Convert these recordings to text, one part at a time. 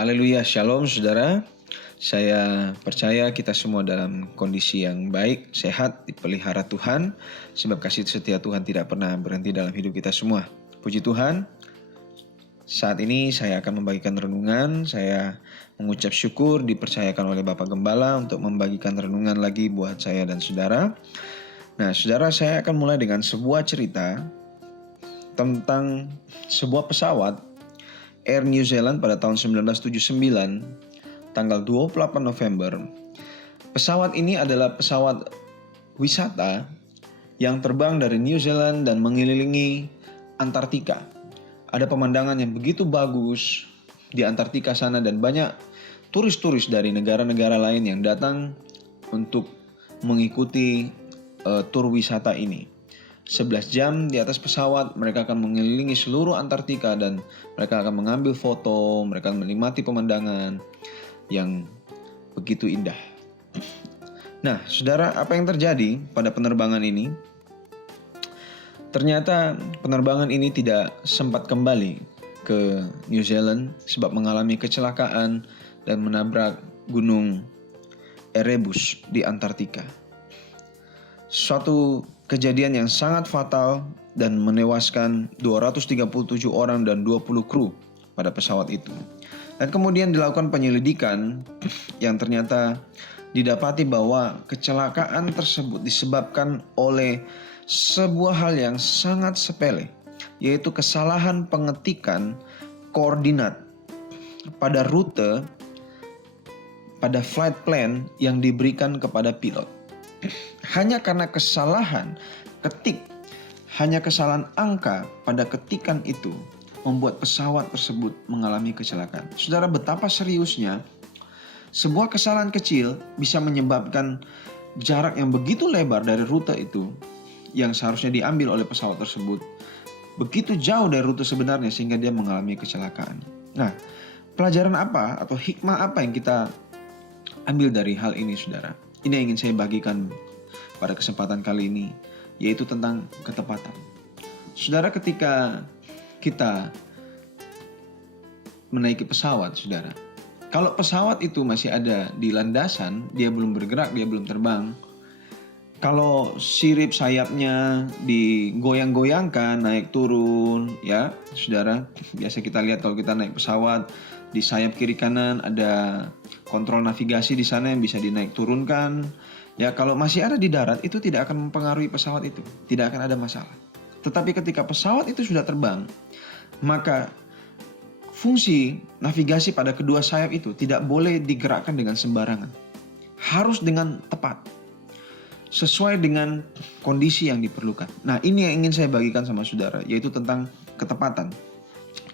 Haleluya, shalom saudara. Saya percaya kita semua dalam kondisi yang baik, sehat, dipelihara Tuhan. Sebab kasih setia Tuhan tidak pernah berhenti dalam hidup kita semua. Puji Tuhan, saat ini saya akan membagikan renungan. Saya mengucap syukur dipercayakan oleh Bapak Gembala untuk membagikan renungan lagi buat saya dan saudara. Nah saudara, saya akan mulai dengan sebuah cerita tentang sebuah pesawat Air New Zealand pada tahun 1979. Tanggal 28 November, pesawat ini adalah pesawat wisata yang terbang dari New Zealand dan mengelilingi Antartika. Ada pemandangan yang begitu bagus di Antartika sana dan banyak turis-turis dari negara-negara lain yang datang untuk mengikuti tur wisata ini. 11 jam di atas pesawat, mereka akan mengelilingi seluruh Antartika dan mereka akan mengambil foto, mereka akan menikmati pemandangan yang begitu indah. Nah, saudara, apa yang terjadi pada penerbangan ini? Ternyata penerbangan ini tidak sempat kembali ke New Zealand sebab mengalami kecelakaan dan menabrak gunung Erebus di Antartika. Suatu kejadian yang sangat fatal dan menewaskan 237 orang dan 20 kru pada pesawat itu. Dan kemudian dilakukan penyelidikan yang ternyata didapati bahwa kecelakaan tersebut disebabkan oleh sebuah hal yang sangat sepele, yaitu kesalahan pengetikan koordinat pada rute pada flight plan yang diberikan kepada pilot. Hanya karena kesalahan ketik, hanya kesalahan angka pada ketikan itu membuat pesawat tersebut mengalami kecelakaan. Saudara, betapa seriusnya sebuah kesalahan kecil bisa menyebabkan jarak yang begitu lebar dari rute itu yang seharusnya diambil oleh pesawat tersebut begitu jauh dari rute sebenarnya sehingga dia mengalami kecelakaan. Nah, pelajaran apa atau hikmah apa yang kita ambil dari hal ini, saudara? Ini yang ingin saya bagikan pada kesempatan kali ini, yaitu tentang ketepatan. Saudara, ketika kita menaiki pesawat, saudara, kalau pesawat itu masih ada di landasan, dia belum bergerak, dia belum terbang. Kalau sirip sayapnya digoyang-goyangkan, naik turun, ya saudara, biasa kita lihat kalau kita naik pesawat, di sayap kiri kanan ada kontrol navigasi di sana yang bisa dinaik turunkan. Ya, kalau masih ada di darat itu tidak akan mempengaruhi pesawat itu, tidak akan ada masalah. Tetapi ketika pesawat itu sudah terbang, maka fungsi navigasi pada kedua sayap itu tidak boleh digerakkan dengan sembarangan. Harus dengan tepat, sesuai dengan kondisi yang diperlukan. Nah, ini yang ingin saya bagikan sama saudara, yaitu tentang ketepatan.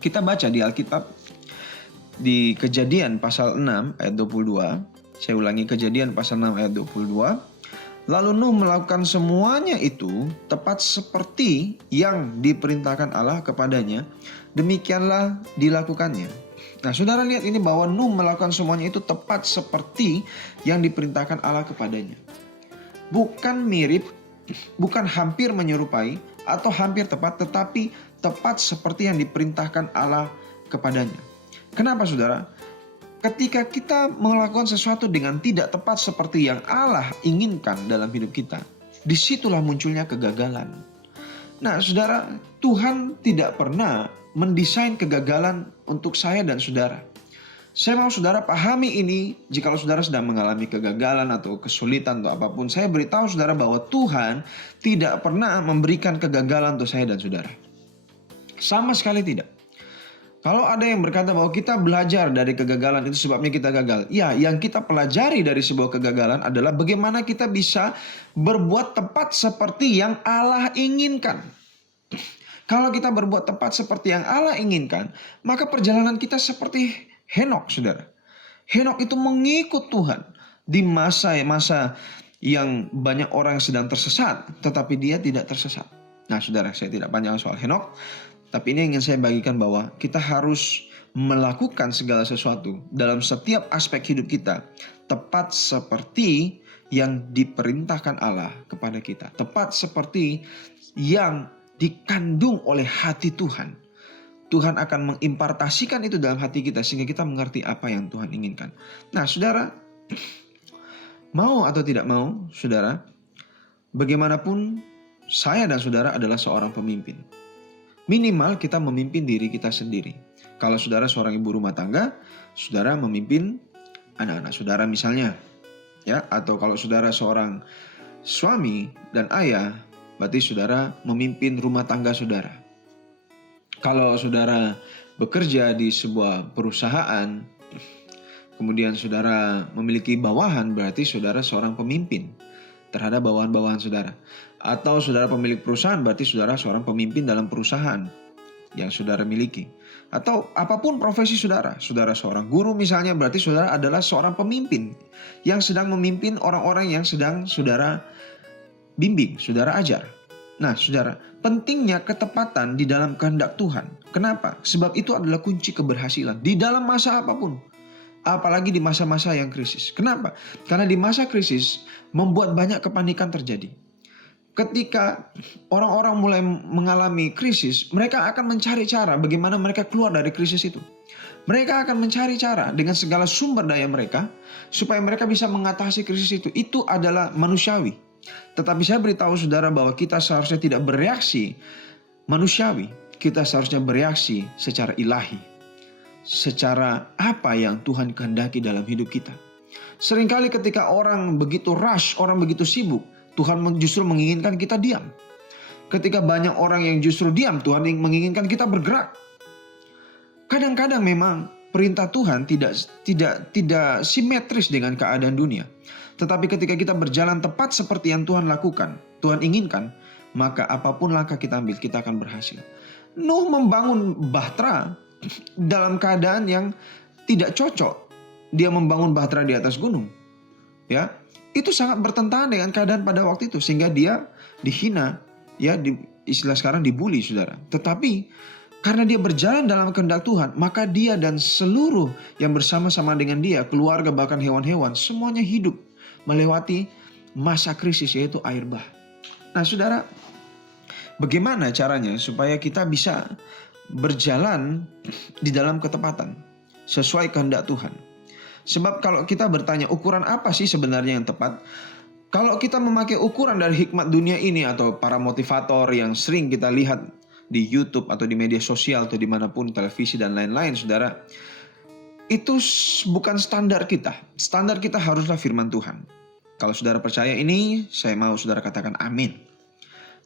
Kita baca di Alkitab, di Kejadian pasal 6 ayat 22. Saya ulangi, Kejadian pasal 6 ayat 22. Lalu Nuh melakukan semuanya itu tepat seperti yang diperintahkan Allah kepadanya. Demikianlah dilakukannya. Nah, saudara lihat ini bahwa Nuh melakukan semuanya itu tepat seperti yang diperintahkan Allah kepadanya. Bukan mirip, bukan hampir menyerupai atau hampir tepat, tetapi tepat seperti yang diperintahkan Allah kepadanya. Kenapa, saudara? Ketika kita melakukan sesuatu dengan tidak tepat seperti yang Allah inginkan dalam hidup kita, disitulah munculnya kegagalan. Nah, saudara, Tuhan tidak pernah mendesain kegagalan untuk saya dan saudara. Saya mau saudara pahami ini. Jikalau saudara sedang mengalami kegagalan atau kesulitan atau apapun, saya beritahu saudara bahwa Tuhan tidak pernah memberikan kegagalan untuk saya dan saudara. Sama sekali tidak. Kalau ada yang berkata bahwa kita belajar dari kegagalan itu sebabnya kita gagal. Ya, yang kita pelajari dari sebuah kegagalan adalah bagaimana kita bisa berbuat tepat seperti yang Allah inginkan. Kalau kita berbuat tepat seperti yang Allah inginkan, maka perjalanan kita seperti Henokh, saudara. Henokh itu mengikut Tuhan di masa-masa yang banyak orang sedang tersesat, tetapi dia tidak tersesat. Nah, saudara, saya tidak panjang soal Henokh. Tapi ini ingin saya bagikan bahwa kita harus melakukan segala sesuatu dalam setiap aspek hidup kita tepat seperti yang diperintahkan Allah kepada kita. Tepat seperti yang dikandung oleh hati Tuhan. Tuhan akan mengimpartasikan itu dalam hati kita sehingga kita mengerti apa yang Tuhan inginkan. Nah, saudara, mau atau tidak mau, saudara, bagaimanapun saya dan saudara adalah seorang pemimpin. Minimal kita memimpin diri kita sendiri. Kalau saudara seorang ibu rumah tangga, saudara memimpin anak-anak saudara misalnya, ya. Atau kalau saudara seorang suami dan ayah, berarti saudara memimpin rumah tangga saudara. Kalau saudara bekerja di sebuah perusahaan, kemudian saudara memiliki bawahan, berarti saudara seorang pemimpin terhadap bawahan-bawahan saudara. Atau saudara pemilik perusahaan, berarti saudara seorang pemimpin dalam perusahaan yang saudara miliki. Atau apapun profesi saudara. Saudara seorang guru misalnya, berarti saudara adalah seorang pemimpin yang sedang memimpin orang-orang yang sedang saudara bimbing, saudara ajar. Nah, saudara, pentingnya ketepatan di dalam kehendak Tuhan. Kenapa? Sebab itu adalah kunci keberhasilan di dalam masa apapun. Apalagi di masa-masa yang krisis. Kenapa? Karena di masa krisis membuat banyak kepanikan terjadi. Ketika orang-orang mulai mengalami krisis, mereka akan mencari cara bagaimana mereka keluar dari krisis itu. Mereka akan mencari cara dengan segala sumber daya mereka supaya mereka bisa mengatasi krisis itu. Itu adalah manusiawi. Tetapi saya beritahu saudara bahwa kita seharusnya tidak bereaksi manusiawi. Kita seharusnya bereaksi secara ilahi. Secara apa yang Tuhan kehendaki dalam hidup kita. Seringkali ketika orang begitu rush, orang begitu sibuk, Tuhan justru menginginkan kita diam. Ketika banyak orang yang justru diam, Tuhan menginginkan kita bergerak. Kadang-kadang memang perintah Tuhan tidak simetris dengan keadaan dunia. Tetapi ketika kita berjalan tepat seperti yang Tuhan lakukan, Tuhan inginkan, maka apapun langkah kita ambil, kita akan berhasil. Nuh membangun bahtera dalam keadaan yang tidak cocok. Dia membangun bahtera di atas gunung. Ya, itu sangat bertentangan dengan keadaan pada waktu itu sehingga dia dihina, ya, istilah sekarang dibully, saudara. Tetapi karena dia berjalan dalam kehendak Tuhan, maka dia dan seluruh yang bersama-sama dengan dia, keluarga bahkan hewan-hewan, semuanya hidup melewati masa krisis yaitu air bah. Nah, saudara, bagaimana caranya supaya kita bisa berjalan di dalam ketepatan sesuai kehendak Tuhan? Sebab kalau kita bertanya ukuran apa sih sebenarnya yang tepat? Kalau kita memakai ukuran dari hikmat dunia ini atau para motivator yang sering kita lihat di YouTube atau di media sosial atau dimanapun, televisi dan lain-lain, saudara, itu bukan standar kita. Standar kita haruslah firman Tuhan. Kalau saudara percaya ini, saya mau saudara katakan amin.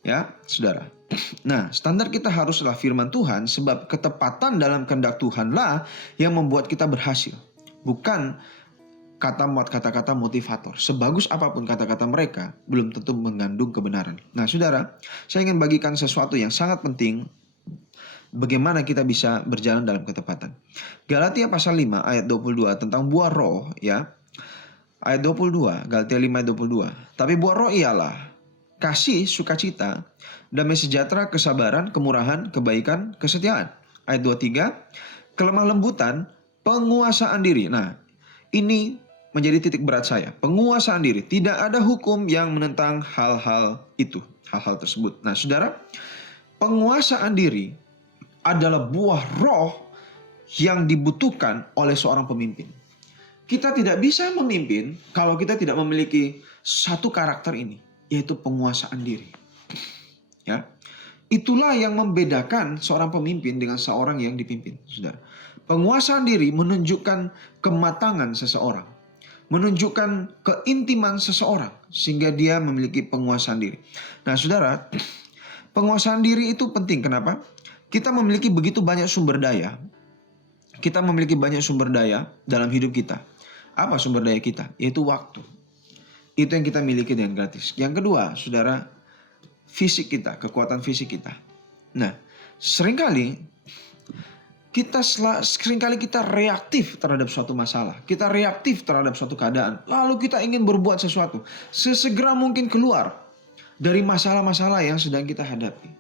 Ya, saudara. Nah, standar kita haruslah firman Tuhan sebab ketepatan dalam kehendak Tuhanlah yang membuat kita berhasil. Bukan kata-kata motivator. Sebagus apapun kata-kata mereka, belum tentu mengandung kebenaran. Nah, saudara, saya ingin bagikan sesuatu yang sangat penting. Bagaimana kita bisa berjalan dalam ketepatan. Galatia pasal 5 ayat 22 tentang buah roh, ya. Ayat 22, Galatia 5 ayat 22. Tapi buah roh ialah kasih, sukacita, damai sejahtera, kesabaran, kemurahan, kebaikan, kesetiaan. Ayat 23, kelemah lembutan, penguasaan diri. Nah, ini menjadi titik berat saya. Penguasaan diri. Tidak ada hukum yang menentang hal-hal itu. Hal-hal tersebut. Nah, saudara, penguasaan diri adalah buah roh yang dibutuhkan oleh seorang pemimpin. Kita tidak bisa memimpin kalau kita tidak memiliki satu karakter ini, yaitu penguasaan diri. Ya. Itulah yang membedakan seorang pemimpin dengan seorang yang dipimpin, saudara. Penguasaan diri menunjukkan kematangan seseorang, menunjukkan keintiman seseorang, sehingga dia memiliki penguasaan diri. Nah, saudara, penguasaan diri itu penting. Kenapa? Kita memiliki begitu banyak sumber daya. Kita memiliki banyak sumber daya dalam hidup kita. Apa sumber daya kita? Yaitu waktu. Itu yang kita miliki dengan gratis. Yang kedua, saudara, fisik kita, kekuatan fisik kita. Nah, seringkali kita reaktif terhadap suatu masalah. Kita reaktif terhadap suatu keadaan. Lalu kita ingin berbuat sesuatu. Sesegera mungkin keluar dari masalah-masalah yang sedang kita hadapi.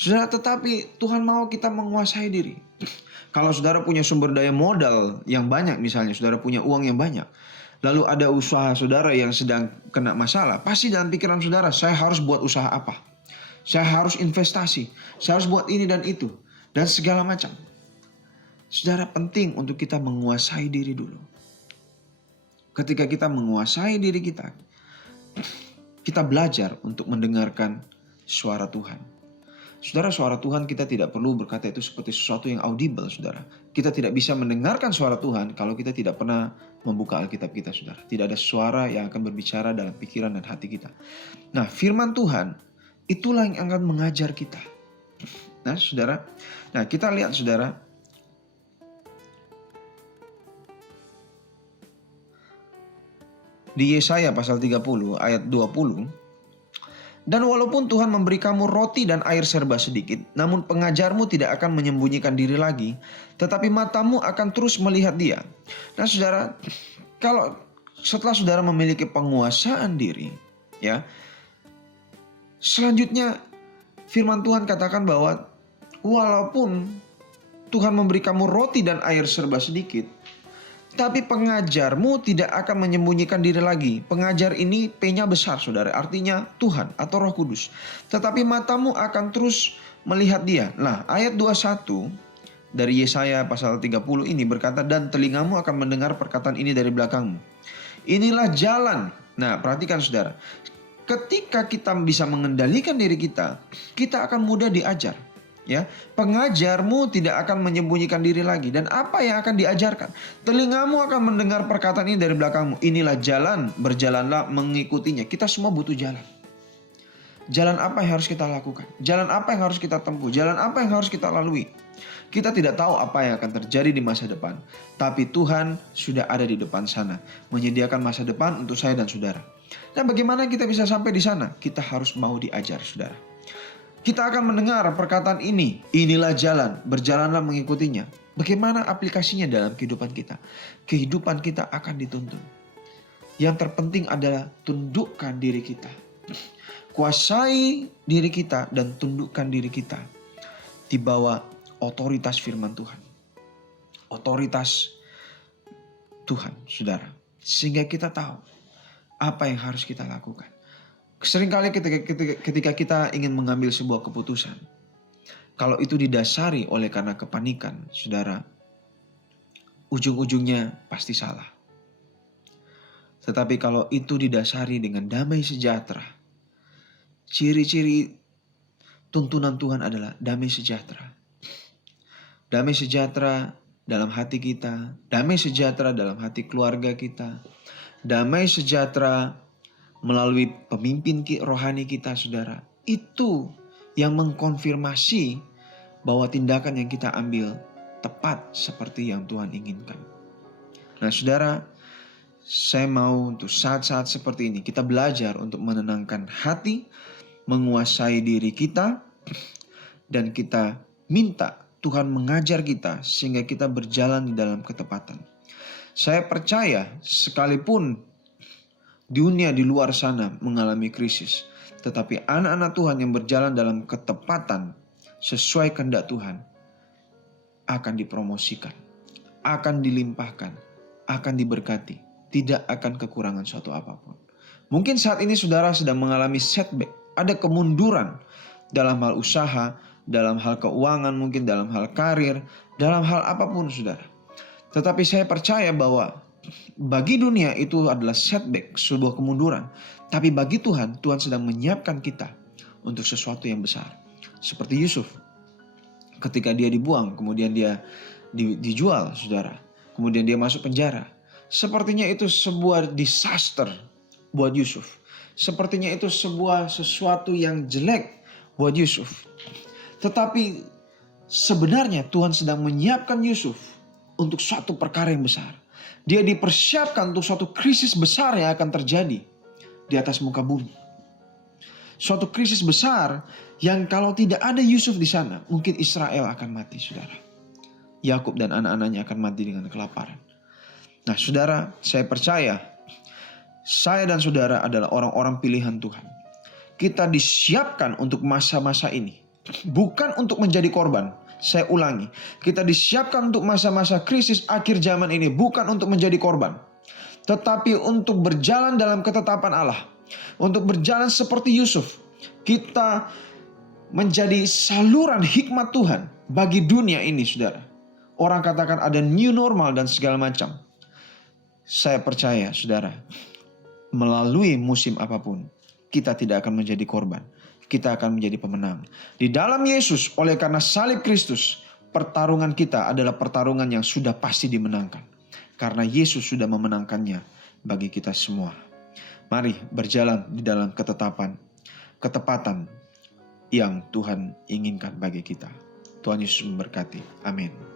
Saudara, tetapi Tuhan mau kita menguasai diri. Kalau saudara punya sumber daya modal yang banyak, misalnya saudara punya uang yang banyak, lalu ada usaha saudara yang sedang kena masalah, pasti dalam pikiran saudara, saya harus buat usaha apa? Saya harus investasi, saya harus buat ini dan itu. dan segala macam. Saudara, penting untuk kita menguasai diri dulu. Ketika kita menguasai diri kita, kita belajar untuk mendengarkan suara Tuhan. Saudara, suara Tuhan kita tidak perlu berkata itu seperti sesuatu yang audible, saudara. Kita tidak bisa mendengarkan suara Tuhan kalau kita tidak pernah membuka Alkitab kita, saudara. Tidak ada suara yang akan berbicara dalam pikiran dan hati kita. Nah, firman Tuhan itulah yang akan mengajar kita. Nah, saudara. Nah, kita lihat, saudara. Di Yesaya pasal 30 ayat 20. Dan walaupun Tuhan memberi kamu roti dan air serba sedikit, namun pengajarmu tidak akan menyembunyikan diri lagi, tetapi matamu akan terus melihat Dia. Nah, saudara, kalau setelah saudara memiliki penguasaan diri, ya, selanjutnya firman Tuhan katakan bahwa walaupun Tuhan memberi kamu roti dan air serba sedikit, tapi pengajarmu tidak akan menyembunyikan diri lagi. Pengajar ini P-nya besar, saudara. Artinya Tuhan atau Roh Kudus. Tetapi matamu akan terus melihat Dia. Nah, ayat 21 dari Yesaya pasal 30 ini berkata, dan telingamu akan mendengar perkataan ini dari belakangmu. Inilah jalan. Nah, perhatikan, saudara. Ketika kita bisa mengendalikan diri kita, kita akan mudah diajar. Ya, pengajarmu tidak akan menyembunyikan diri lagi. Dan apa yang akan diajarkan? Telingamu akan mendengar perkataan ini dari belakangmu. Inilah jalan, berjalanlah mengikutinya. Kita semua butuh jalan. Jalan apa yang harus kita lakukan? Jalan apa yang harus kita tempuh? Jalan apa yang harus kita lalui? Kita tidak tahu apa yang akan terjadi di masa depan. Tapi Tuhan sudah ada di depan sana, menyediakan masa depan untuk saya dan saudara. Dan bagaimana kita bisa sampai di sana? Kita harus mau diajar, saudara. Kita akan mendengar perkataan ini. Inilah jalan, berjalanlah mengikutinya. Bagaimana aplikasinya dalam kehidupan kita? Kehidupan kita akan dituntun. Yang terpenting adalah tundukkan diri kita. Kuasai diri kita dan tundukkan diri kita di bawah otoritas firman Tuhan. Otoritas Tuhan, saudara. Sehingga kita tahu apa yang harus kita lakukan. Seringkali ketika kita ingin mengambil sebuah keputusan, kalau itu didasari oleh karena kepanikan, saudara, ujung-ujungnya pasti salah. Tetapi kalau itu didasari dengan damai sejahtera, ciri-ciri tuntunan Tuhan adalah damai sejahtera. Damai sejahtera dalam hati kita, damai sejahtera dalam hati keluarga kita, damai sejahtera melalui pemimpin rohani kita, saudara. Itu yang mengkonfirmasi bahwa tindakan yang kita ambil tepat seperti yang Tuhan inginkan. Nah, saudara, saya mau untuk saat-saat seperti ini kita belajar untuk menenangkan hati, menguasai diri kita, dan kita minta Tuhan mengajar kita sehingga kita berjalan di dalam ketepatan. Saya percaya sekalipun dunia di luar sana mengalami krisis, tetapi anak-anak Tuhan yang berjalan dalam ketepatan sesuai kehendak Tuhan akan dipromosikan, akan dilimpahkan, akan diberkati, tidak akan kekurangan suatu apapun. Mungkin saat ini saudara sedang mengalami setback, ada kemunduran dalam hal usaha, dalam hal keuangan, mungkin dalam hal karir, dalam hal apapun, saudara. Tetapi saya percaya bahwa bagi dunia itu adalah setback, sebuah kemunduran. Tapi bagi Tuhan, Tuhan sedang menyiapkan kita untuk sesuatu yang besar. Seperti Yusuf. Ketika dia dibuang, kemudian dia dijual, saudara. Kemudian dia masuk penjara. Sepertinya itu sebuah disaster buat Yusuf. Sepertinya itu sesuatu yang jelek buat Yusuf. Tetapi sebenarnya Tuhan sedang menyiapkan Yusuf untuk suatu perkara yang besar. Dia dipersiapkan untuk suatu krisis besar yang akan terjadi di atas muka bumi. Suatu krisis besar yang kalau tidak ada Yusuf di sana, mungkin Israel akan mati, saudara. Yakub dan anak-anaknya akan mati dengan kelaparan. Nah, saudara, saya percaya saya dan saudara adalah orang-orang pilihan Tuhan. Kita disiapkan untuk masa-masa ini, bukan untuk menjadi korban. Saya ulangi, kita disiapkan untuk masa-masa krisis akhir zaman ini bukan untuk menjadi korban, tetapi untuk berjalan dalam ketetapan Allah, untuk berjalan seperti Yusuf. Kita menjadi saluran hikmat Tuhan bagi dunia ini, saudara. Orang katakan ada new normal dan segala macam. Saya percaya, saudara, melalui musim apapun, kita tidak akan menjadi korban. Kita akan menjadi pemenang. Di dalam Yesus, oleh karena salib Kristus, pertarungan kita adalah pertarungan yang sudah pasti dimenangkan. Karena Yesus sudah memenangkannya bagi kita semua. Mari berjalan di dalam ketepatan yang Tuhan inginkan bagi kita. Tuhan Yesus memberkati. Amin.